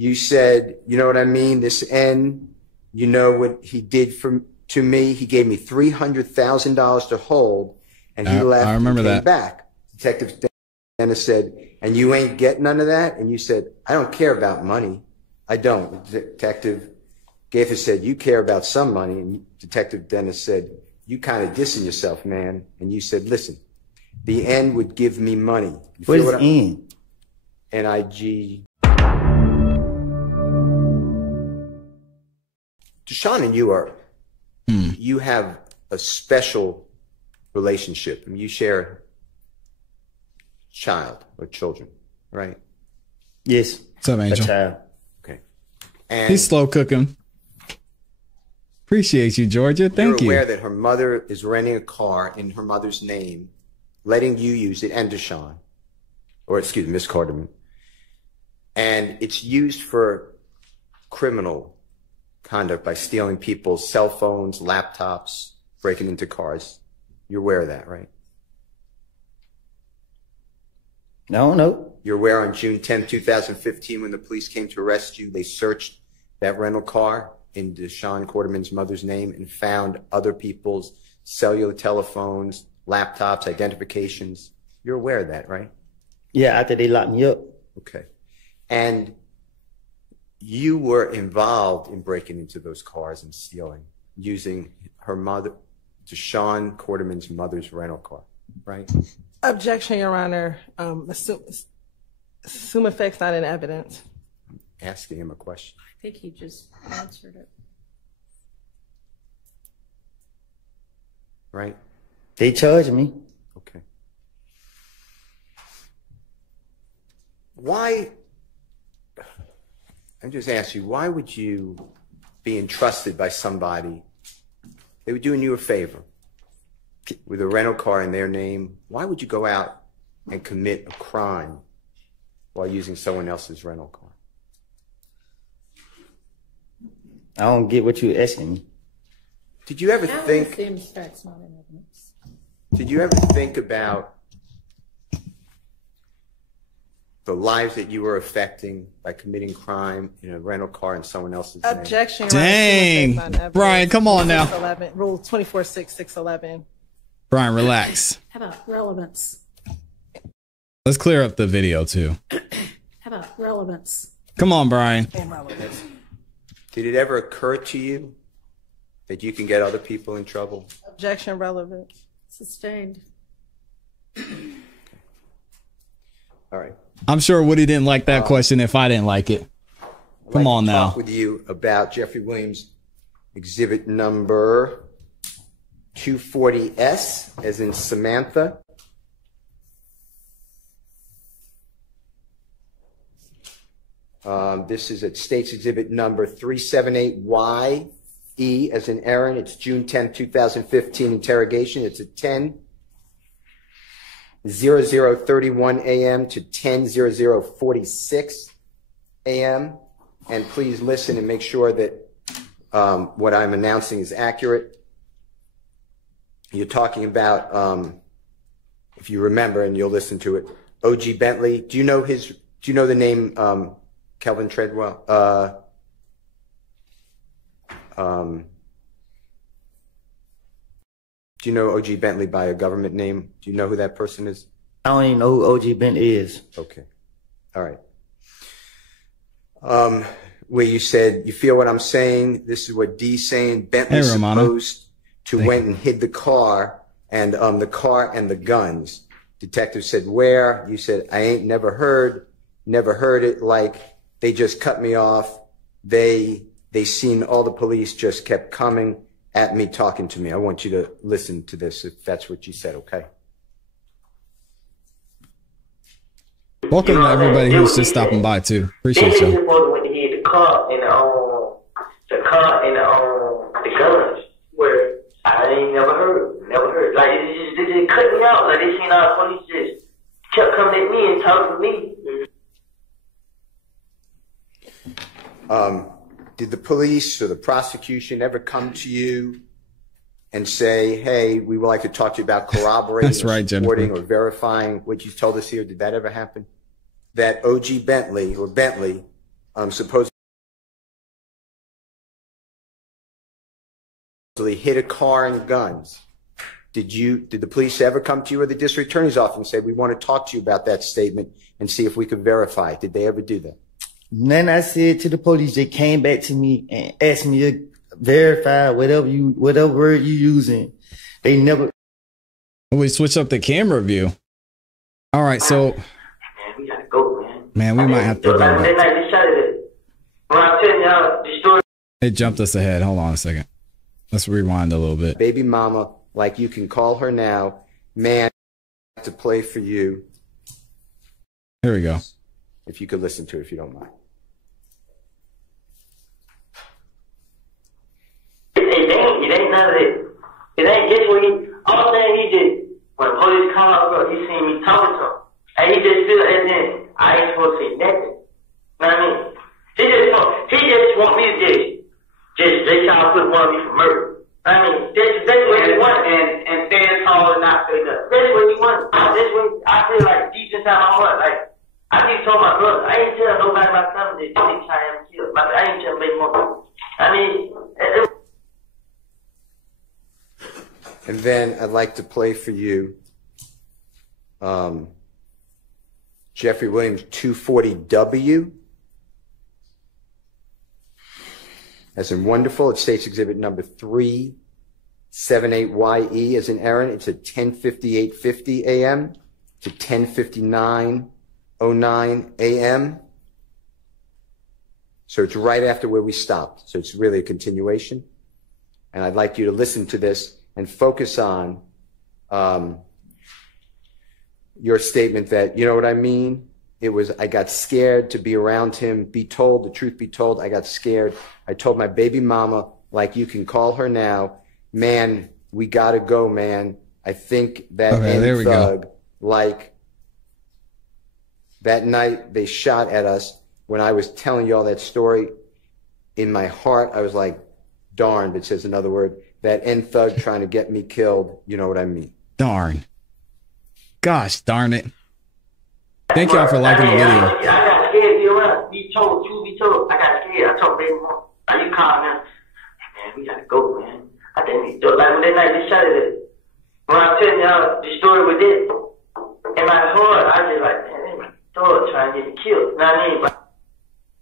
You said, you know what I mean? This N, you know what he did to me? He gave me $300,000 to hold, and he left. I remember that. Back. Detective Dennis said, and you ain't getting none of that? And you said, I don't care about money. I don't. Detective Gaffer said, you care about some money. And Detective Dennis said, you kind of dissing yourself, man. And you said, listen, the N would give me money. What is N? N-I-G. Deshaun and you are, you have a special relationship. I mean, you share a child or children, right? Yes. What's up, Angel? A child. Okay. And he's slow cooking. Appreciate you, Georgia. Thank you. You're aware that her mother is renting a car in her mother's name, letting you use it, and Deshaun, or excuse me, Miss Carterman. And it's used for criminal conduct by stealing people's cell phones, laptops, breaking into cars. You're aware of that, right? No. You're aware on June 10, 2015, when the police came to arrest you, they searched that rental car in Deshaun Quarterman's mother's name and found other people's cellular telephones, laptops, identifications. You're aware of that, right? Yeah, after they locked me up. Okay. And you were involved in breaking into those cars and stealing, using her mother, Deshaun Quarterman's mother's rental car, right? Objection, Your Honor. Assume effects not in evidence. I'm asking him a question. I think he just answered it. Right? They charged me. Okay. Why, I just ask you, why would you be entrusted by somebody? They were doing you a favor with a rental car in their name. Why would you go out and commit a crime while using someone else's rental car? I don't get what you're asking me. Did you ever think? That's not in evidence. Did you ever think about the lives that you were affecting by committing crime in a rental car in someone else's name? Objection. Dang, Brian, come on now. 611, Rule 24-6-611. Brian, relax. How about relevance? Let's clear up the video too. How about relevance? Come on, Brian. Did it ever occur to you that you can get other people in trouble? Objection, relevance. Sustained. All right. I'm sure Woody didn't like that question if I didn't like it. Come on now. Talk with you about Jeffrey Williams' exhibit number 240S, as in Samantha. This is at State's exhibit number 378YE, as in Aaron. It's June 10, 2015 interrogation. It's at 10:00:31 a.m. to 10:00:46 a.m. And please listen and make sure that what I'm announcing is accurate. You're talking about, if you remember, and you'll listen to it, O.G. Bentley. Do you know the name Kelvin Treadwell? Do you know O.G. Bentley by a government name? Do you know who that person is? I don't even know who O.G. Bentley is. Okay. All right. Where you said, you feel what I'm saying? This is what D's saying. Bentley's supposed to went and hid the car and the guns. Detective said, where? You said, I ain't never heard it. Like, they just cut me off. They seen all the police just kept coming at me, talking to me. I want you to listen to this if that's what you said, okay? Welcome to everybody who's just stopping by too. Appreciate you. When he hit the car and the guns, where I ain't never heard. Like they just cut me out. Like they seen all the police just kept coming at me and talking to me. Did the police or the prosecution ever come to you and say, hey, we would like to talk to you about corroborating or supporting or verifying what you told us here? Did that ever happen? That O.G. Bentley supposedly hit a car and guns. Did the police ever come to you or the district attorney's office and say, we want to talk to you about that statement and see if we could verify it? Did they ever do that? Then I said to the police, they came back to me and asked me to verify whatever word you using. They never. We switch up the camera view. All right, so. Man, we gotta go, man. Man, we might have to go back. It jumped us ahead. Hold on a second. Let's rewind a little bit. Baby mama, like you can call her now, man, to play for you. Here we go. If you could listen to it, if you don't mind. It ain't none of it. It ain't guess what all thing he just, when the police come up, bro, he seen me talking to him. And he just feel, and then I ain't supposed to say nothing. You know what I mean? He just want me to they try to put one of me for murder. I mean, that's what he wants. And stand tall and not say nothing. That's what he wants. That's what I feel like deep inside my heart. Like, I keep telling my brother, I ain't tell nobody about something that they try to kill. I ain't tell baby mama. I mean, and then I'd like to play for you Jeffrey Williams 240W. As in wonderful, it's State's Exhibit number 378YE as in Aaron. It's at 10:58:50 a.m. to 10:59:09 a.m. So it's right after where we stopped. So it's really a continuation. And I'd like you to listen to this and focus on your statement that, you know what I mean? It was, I got scared to be around him, be told, the truth be told, I got scared. I told my baby mama, like you can call her now, man, we gotta go, man. I think that thug, like that night they shot at us. When I was telling you all that story, in my heart, I was like, darn, it says another word, that end thug trying to get me killed, you know what I mean? Darn. Gosh darn it. Thank y'all for liking the video. I got scared to be around. Be told, truth be told. I got scared. I told baby mom, are you calling him? Man, we gotta go, man. I think we do. Like when that night they shot it. When I'm telling y'all the story with it, in my heart, I just like, man, thug trying to get me killed. You know what I mean?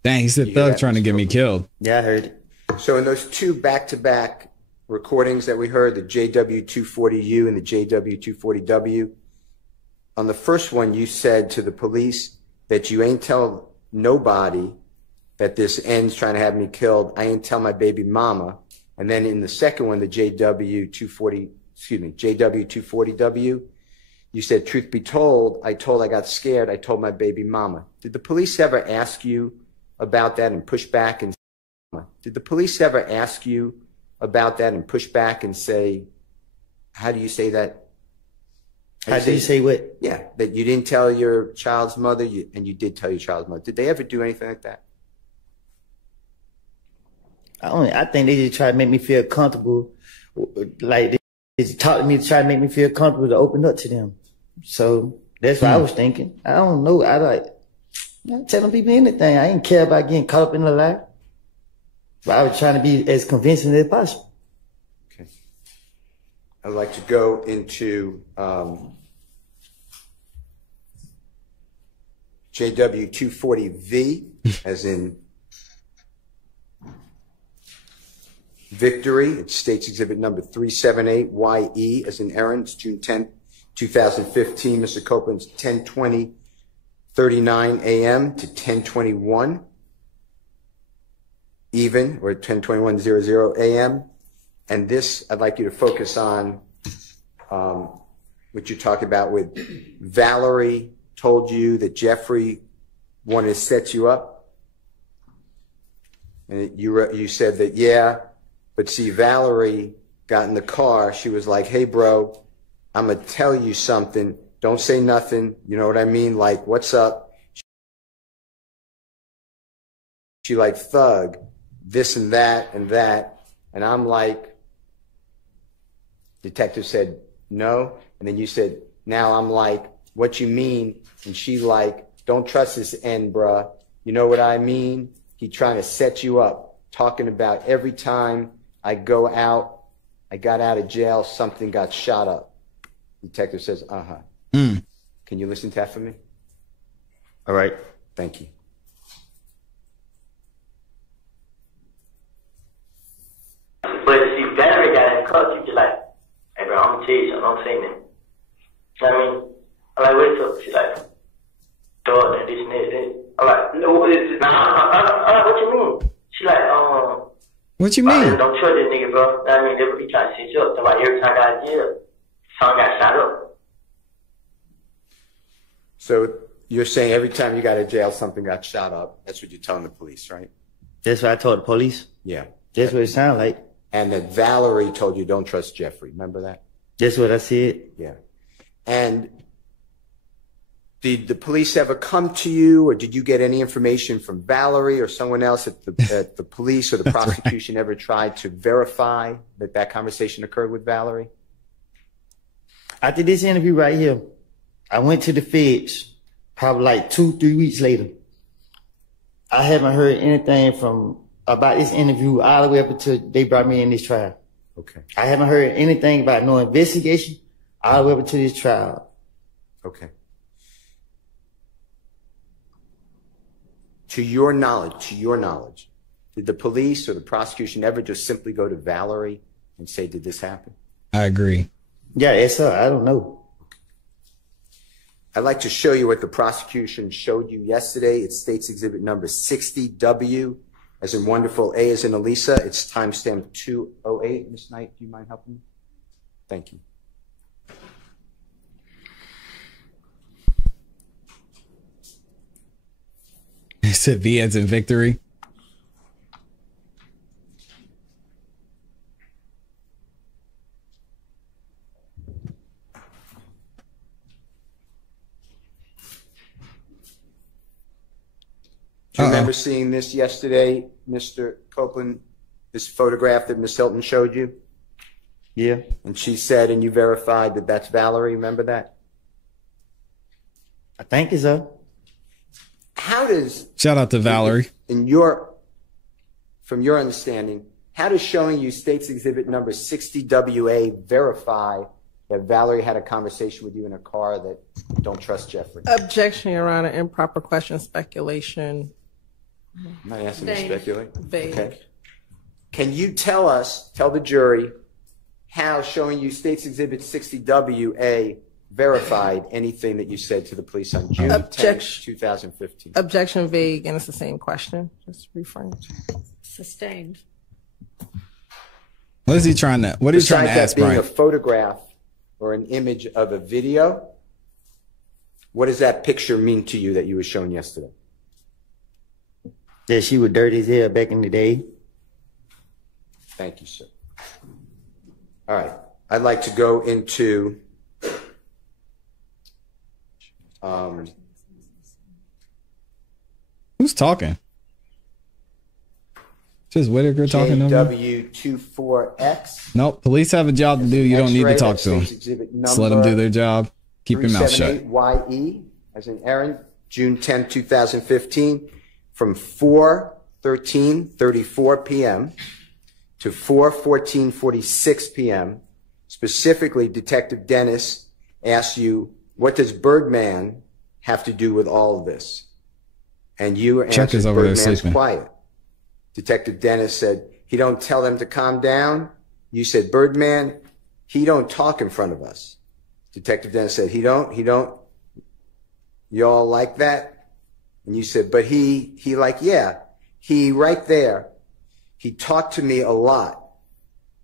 Dang, he said thug trying to get me killed. Yeah, I heard it. So in those two back-to-back recordings that we heard, the JW240U and the JW240W, on the first one, you said to the police that you ain't tell nobody that this end's trying to have me killed. I ain't tell my baby mama. And then in the second one, the JW240W, you said, truth be told, I got scared. I told my baby mama. Did the police ever ask you about that and push back and did the police ever ask you about that and push back and say, how do you say that? How do you say what? Yeah, that you didn't tell your child's mother, and you did tell your child's mother. Did they ever do anything like that? I think they just try to make me feel comfortable. Like they talk to me to try to make me feel comfortable to open up to them. So that's what I was thinking. I don't know. I'm telling people anything. I ain't care about getting caught up in a lie. But I was trying to be as convincing as possible. Okay. I'd like to go into JW240V, as in victory. It's State's Exhibit number 378YE, as in Aaron. It's June 10th, 2015. Mr. Copeland's 10:20:39 a.m. to 10:21 even, or 10:21:00 a.m. And this, I'd like you to focus on what you're talking about with Valerie told you that Jeffrey wanted to set you up. And you said that, yeah, but see, Valerie got in the car. She was like, hey, bro, I'm going to tell you something. Don't say nothing. You know what I mean? Like, what's up? She like, thug, this and that and that. And I'm like, detective said, no. And then you said, now I'm like, what you mean? And she like, don't trust this end, bruh. You know what I mean? he trying to set you up, talking about every time I got out of jail, something got shot up. Detective says, Can you listen to that for me? All right. Thank you. But see, Valerie got in the car, she just like, hey bro, I'm gonna tell you something, I'm saying that. You know what I mean? I'm like, what's up? She's like, dog, this and this. I'm like, no, what is this? Nah, what you mean? She like, what you mean? Don't trust this nigga, bro. You know what I mean? They be trying to set you up. So like, every time I got out of jail, son got shot up. So you're saying every time you got out of jail, something got shot up. That's what you're telling the police, right? That's what I told the police. Yeah. That's what it sounded like. And that Valerie told you don't trust Jeffrey. Remember that? That's what I said. Yeah. And did the police ever come to you, or did you get any information from Valerie or someone else at the police or the prosecution ever tried to verify that conversation occurred with Valerie? After this interview right here, I went to the feds probably like 2-3 weeks later. I haven't heard anything about this interview all the way up until they brought me in this trial. Okay. I haven't heard anything about no investigation all the way up until this trial. Okay. To your knowledge, did the police or the prosecution ever just simply go to Valerie and say, did this happen? I agree. Yeah, it's her. I don't know. I'd like to show you what the prosecution showed you yesterday. It's State's Exhibit number 60W, as in wonderful, A as in Elisa. It's timestamp 208. Ms. Knight, do you mind helping me? Thank you. It said V as in victory. Do you remember seeing this yesterday, Mr. Copeland, this photograph that Ms. Hilton showed you? Yeah. And she said, and you verified that that's Valerie. Remember that? I think it's her. How does... Shout out to Valerie. From your understanding, how does showing you State's Exhibit number 60WA verify that Valerie had a conversation with you in a car that don't trust Jeffrey? Objection, Your Honor. Improper question, speculation. I'm not asking you to speculate. Vague. Okay. Can you tell the jury, how showing you State's Exhibit 60WA verified anything that you said to the police on June 10th, 2015? Objection, vague, and it's the same question. Just reframe. Sustained. What is he trying to ask, Besides that being Brian? a photograph or an image of a video, what does that picture mean to you that you were shown yesterday? That she was dirty as hell back in the day. Thank you, sir. All right. I'd like to go into who's talking? Just Whitaker talking over? JW24X. Nope. Police have a job to do. You don't need to talk to them. Just let them do their job. Keep your mouth shut. YE, as in Aaron, June 10, 2015, from 4:13:34 p.m. to 4:14:46 p.m. Specifically, Detective Dennis asked you, what does Birdman have to do with all of this? And you answered, Birdman's quiet. Detective Dennis said, he don't tell them to calm down. You said, Birdman, he don't talk in front of us. Detective Dennis said, he don't. You all like that? And you said, but he like, yeah, he right there. He talked to me a lot,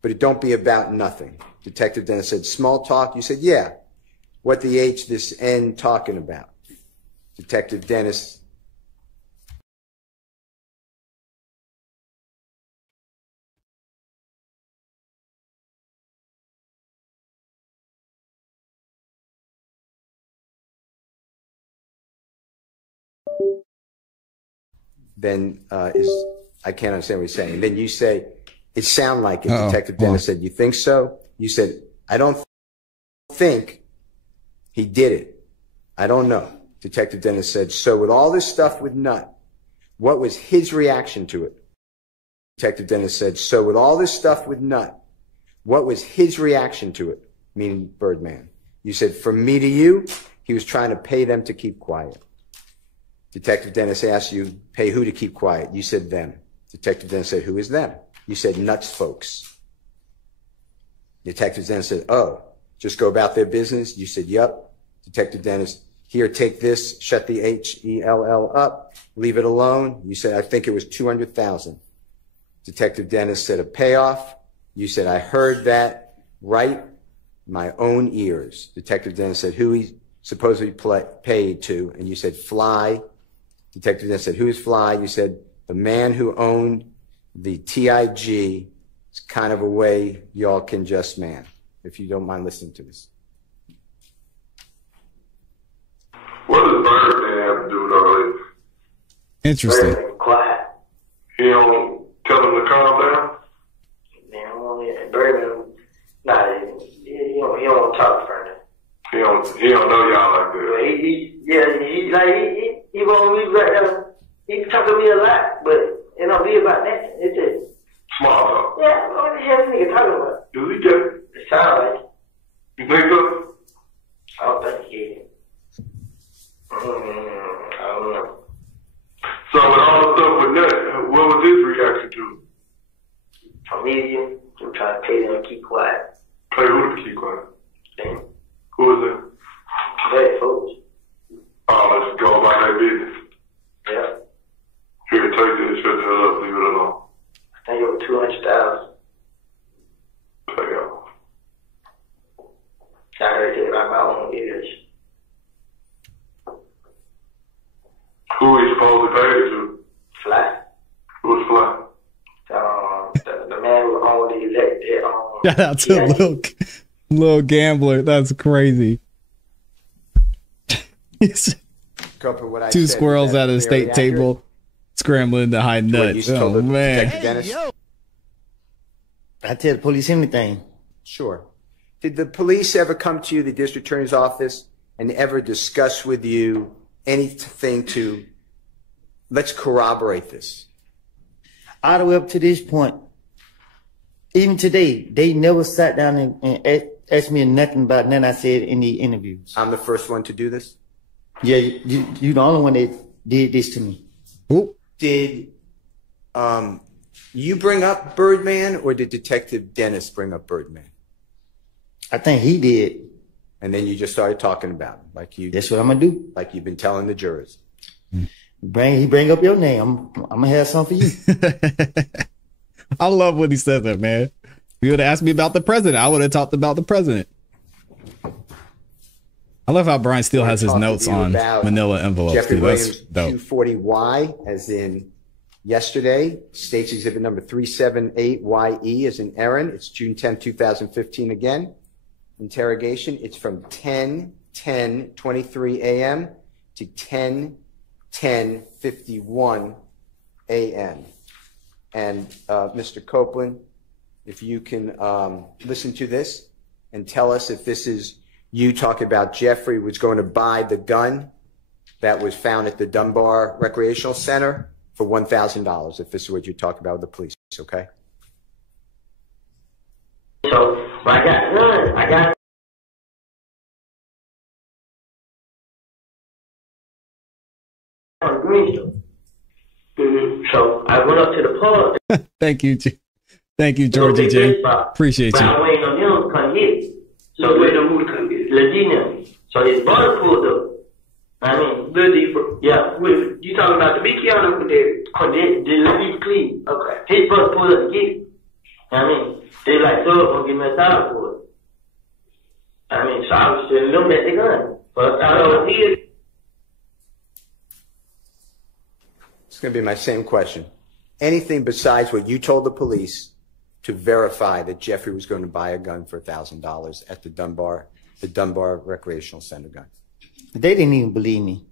but it don't be about nothing. Detective Dennis said, small talk. You said, yeah. What the H, this N talking about? Detective Dennis. Then I can't understand what you're saying. Then you say, it sound like it. Detective Dennis said, you think so? You said, I don't think he did it. I don't know. Detective Dennis said, so with all this stuff with Nut, What was his reaction to it? Detective Dennis said, so with all this stuff with Nut, what was his reaction to it? Meaning Birdman. You said, from me to you, he was trying to pay them to keep quiet. Detective Dennis asked you, pay who to keep quiet? You said them. Detective Dennis said, who is them? You said Nut's folks. Detective Dennis said, oh, just go about their business? You said, yep. Detective Dennis, here, take this, shut the HELL up, leave it alone. You said, I think it was $200,000. Detective Dennis said, a payoff. You said, I heard that right my own ears. Detective Dennis said, who he supposedly paid to, and you said, Fly. Detective Dennis said, who is Fly? You said, the man who owned the TIG. It's kind of a way y'all can just man, if you don't mind listening to this. What does Birdman have to do with all this? Interesting. Birdman quiet. He don't tell him to calm down? Man, Birdman, nah, he don't want to talk to Birdman. He don't know y'all like that. He won't be like that. He can talk to me a lot, but it don't be about that. It's just small talk. Yeah, what the hell is nigga talking about? Does he get it? It sounds like it. You think so? I don't think he is. I don't know. So with all the stuff with Nut, what was his reaction to it? Comedian, I'm trying to pay them to keep quiet. Pay who to keep quiet? Damn. Who is that? Bad folks. Oh, let's go about that business. Yeah. Here, take this, shut the hell up, leave it alone. I think it was $200,000. Take out. I heard it by my own ears. Who is supposed to pay it to? Fly. Who's Fly? The man who owned the elected. Shout out to Lil Gambler. That's crazy. Two squirrels at a state table scrambling to hide nuts. Oh, man. Hey, I tell the police anything. Sure. Did the police ever come to you, the district attorney's office, and ever discuss with you anything to, let's corroborate this? All the way up to this point, even today, they never sat down and asked me nothing about nothing I said in the interviews. I'm the first one to do this? Yeah, you the only one that did this to me. Who? Did you bring up Birdman, or did Detective Dennis bring up Birdman? I think he did. And then you just started talking about him, like you. That's what I'm gonna do. Like you've been telling the jurors. He bring up your name. I'm gonna have something for you. I love when he says that, man. If you would have asked me about the president, I would have talked about the president. I love how Brian still has his notes on manila envelopes. Jeffrey Dude. Williams, That's dope. 240Y, as in yesterday. State's exhibit number 378YE, as in Aaron. It's June 10, 2015 again. Interrogation. It's from 10:23 a.m. to 10:51 a.m. And Mr. Copeland, if you can listen to this and tell us if this is you talking about Jeffrey was going to buy the gun that was found at the Dunbar Recreational Center for $1,000, if this is what you're talking about with the police, okay? So, when I got done, I got on Greenstone. So, I went up to the pub. Thank you, Georgie J. Appreciate you. But I waiting on him to come get it. So, waiting on who to come get it? Ladina. So, his brother pulled up. I mean, yeah, you talking about the big Keanu with the Ladina Clean. Okay. His brother pulled up to get it. I mean, they like, so gonna give me $1,000 for it. I mean, so I was telling them that they gun. But I know he. It's going to be my same question. Anything besides what you told the police to verify that Jeffrey was going to buy a gun for $1,000 at the Dunbar Recreational Center gun? They didn't even believe me.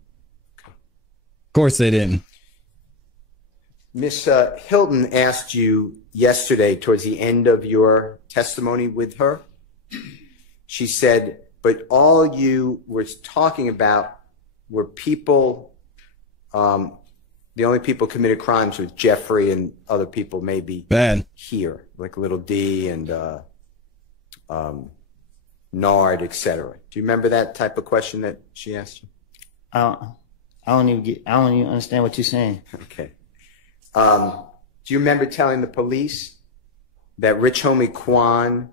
Of course they didn't. Miss Hilton asked you yesterday towards the end of your testimony with her. She said, but all you were talking about were people The only people committed crimes with Jeffrey and other people maybe bad here, like Little D and Nard, etc. Do you remember that type of question that she asked you? I don't even understand what you're saying. Okay. Do you remember telling the police that Rich Homie Quan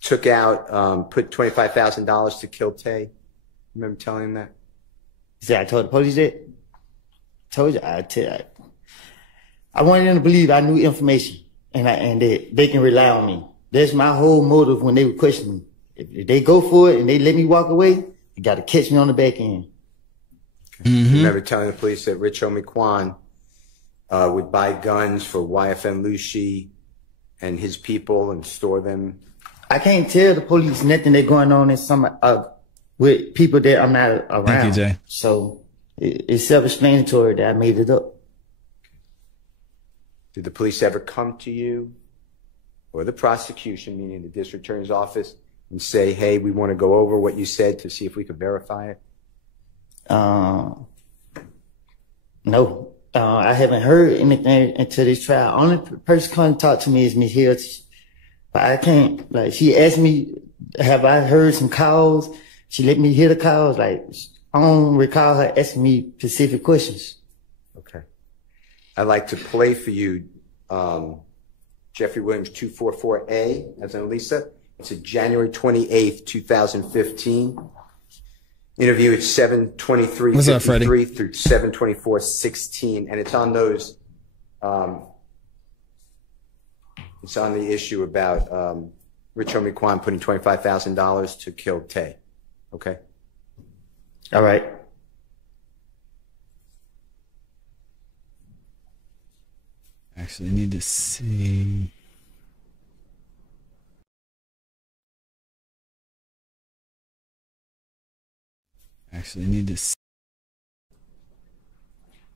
took out, put $25,000 to kill Tay? Remember telling him that? See, I told the police that. Told you, I wanted them to believe I knew information, and they can rely on me. That's my whole motive when they were questioning me. If they go for it and they let me walk away, they got to catch me on the back end. Okay. You remember telling the police that Rich Homie Quan would buy guns for YFN Lushi and his people and store them? I can't tell the police nothing that's going on in with people that I'm not around. Thank you, Jay. So it's self-explanatory that I made it up. Did the police ever come to you or the prosecution, meaning the district attorney's office, and say, hey, we want to go over what you said to see if we could verify it? No. I haven't heard anything until this trial. Only person come talk to me is Miss Hill. But I can't, like, she asked me, have I heard some calls? She let me hear the calls. Like, I don't recall her asking me specific questions. Okay. I'd like to play for you Jeffrey Williams 244A as an Elisa. It's a January 28th, 2015. Interview at 7:23:53 through 7:24:16, and it's on those. It's on the issue about Rich Homie Quan putting $25,000 to kill Tay. Okay. All right. Actually, I need to see. Actually, I need to see.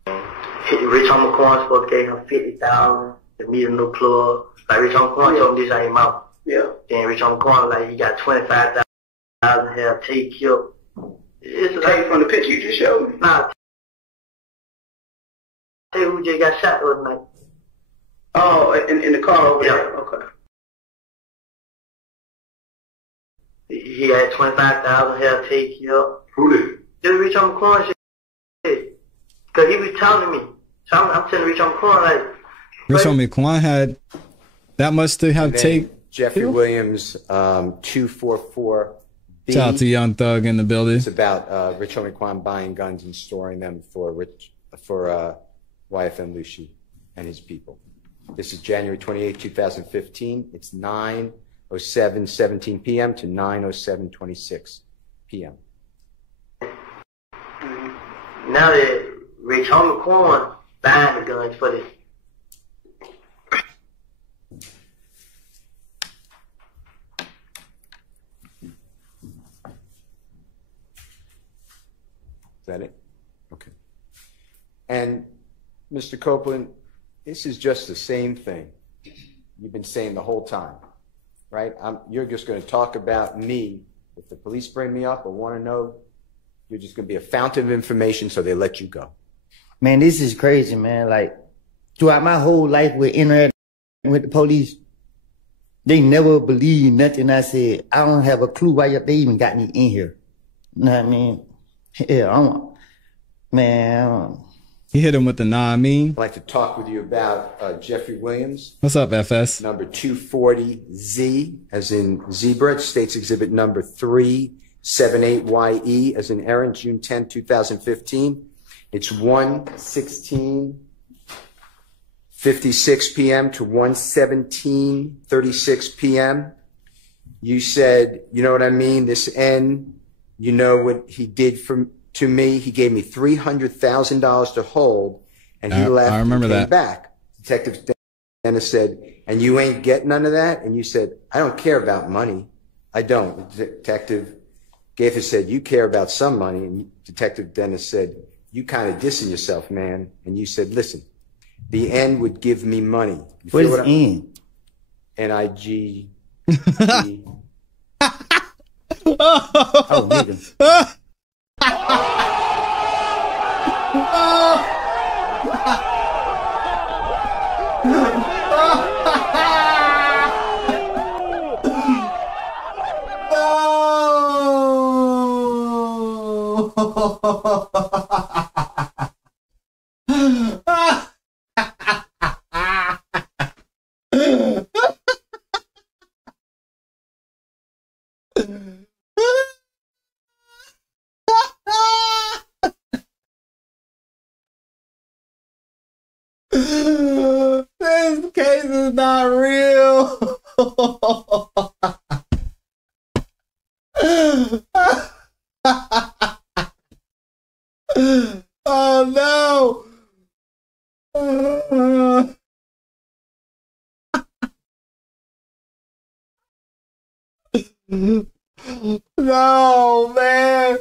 Rich Homie Quan supposed to give him $50,000 to meet a new club. Like Rich Homie Quan told him this ain't mouth. Yeah. Then Rich Homie Quan like he got $25,000 to have Tay killed. It's like from the picture you just showed me. Nah. Tay who just got shot the other night. Oh, in the car over there. Okay. He had $25,000 to have Tay killed. Who did? Just Rich Homie Quan shit. Cause he was telling me. So I'm telling Rich Homie Quan like. Rich Homie Quan had that much to have Tay. Jeffrey Williams 244. Shout out to Young Thug in the building. It's about Rich Homie Quan buying guns and storing them for YFN Lushi and his people. This is January 28, 2015. It's 9:07:17 p.m. to 9:07:26 p.m. Now that Rich Homie Quan buying the guns for this. Is that it? Okay. And Mr. Copeland, this is just the same thing you've been saying the whole time, right? You're just going to talk about me. If the police bring me up or want to know, you're just going to be a fountain of information, so they let you go. Man, this is crazy, man. Like, throughout my whole life with interacting with the police, they never believed nothing I said. I don't have a clue why they even got me in here. You know what I mean? Yeah, man. He hit him with the nah, I mean. I'd like to talk with you about Jeffrey Williams. What's up, FS? Number 240Z, as in zebra, States Exhibit number 378YE, as in Aaron, June 10, 2015. It's 1:16:56 p.m. to 1:17:36 p.m. You said, you know what I mean? This N, you know what he did to me? He gave me $300,000 to hold, and he left. I remember and came that. back. Detective Dennis said, and you ain't get none of that? And you said, I don't care about money. I don't. Detective Gaither said, you care about some money. And Detective Dennis said, you kind of dissing yourself, man. And you said, listen, the N would give me money. You what is N? N-I-G. Oh, nigga. This case is not real. Oh no. No, man.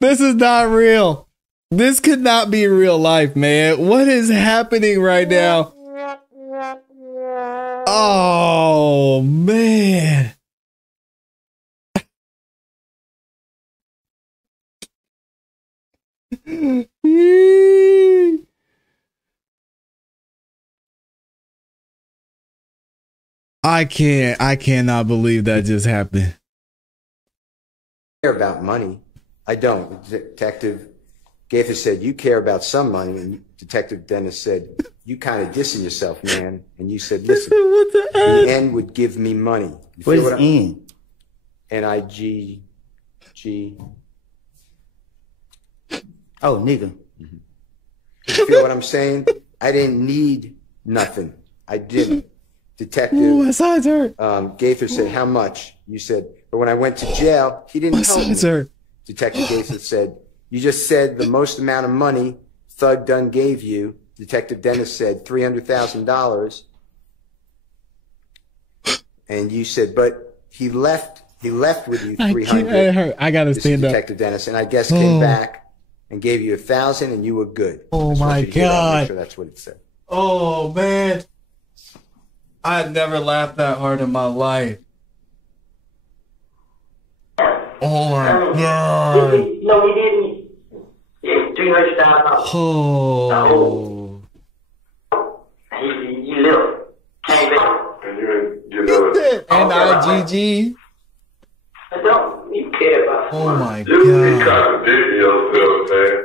This is not real. This could not be real life, man. What is happening right now? Oh, man. I cannot believe that just happened. Care about money. I don't. Detective Gaither said, you care about some money. And Detective Dennis said, you kind of dissing yourself, man. And you said, listen, the N would give me money. What is N? N-I-G-G. Oh, nigga. Mm-hmm. You feel what I'm saying? I didn't need nothing. I didn't. Detective Gaither said, how much? You said, but when I went to jail, he didn't help me. Detective Gaither said, you just said the most amount of money Thug Dunn gave you. Detective Dennis said $300,000. And you said, but he left with you 300. I gotta stand up. Detective Dennis, and I guess came back and gave you 1,000 and you were good. Oh my God. Make sure that's what it said. Oh man. I had never laughed that hard in my life. Oh my God. No, he didn't. Yeah, $300,000. Oh. He left. Came back. And you know, N-I-G-G. I don't. You care about it. Oh my you God. contradicting yourself, man.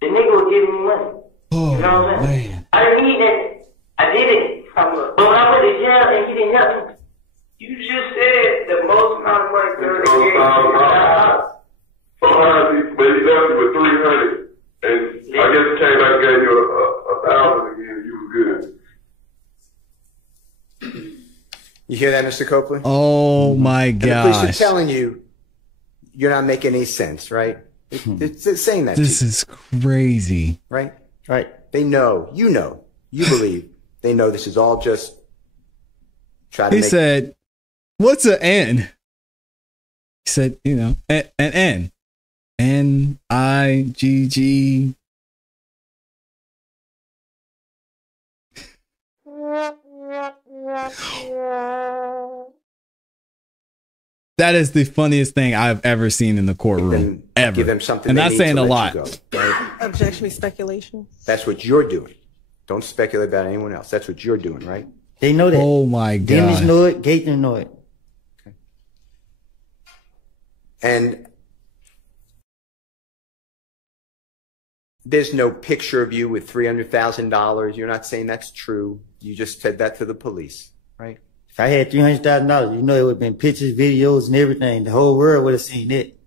The nigga was giving me money. Oh, you know what I'm saying? man. I didn't need that. I did it. But when I went to jail and he didn't help me, you just said the most amount of money Thug gave me. But he left you with 300, and I guess he came back and gave you 1,000 again. You were good. You hear that, Mr. Copeland? Oh my gosh. gosh. The police are telling you you're not making any sense, right? It's saying that. This is crazy. Right? Right. They know, you believe. They know this is all just try to He said, what's an N? He said, you know, an N. N-I-G-G. That is the funniest thing I've ever seen in the courtroom. Ever. Give them something. And that's saying a lot. Go, right? Objection, speculation. That's what you're doing. Don't speculate about anyone else. That's what you're doing, right? They know that. Oh my God. Dennis know it. Gaither know it. Okay. And there's no picture of you with $300,000. You're not saying that's true. You just said that to the police, right? If I had $300,000, you know, it would have been pictures, videos, and everything. The whole world would have seen it.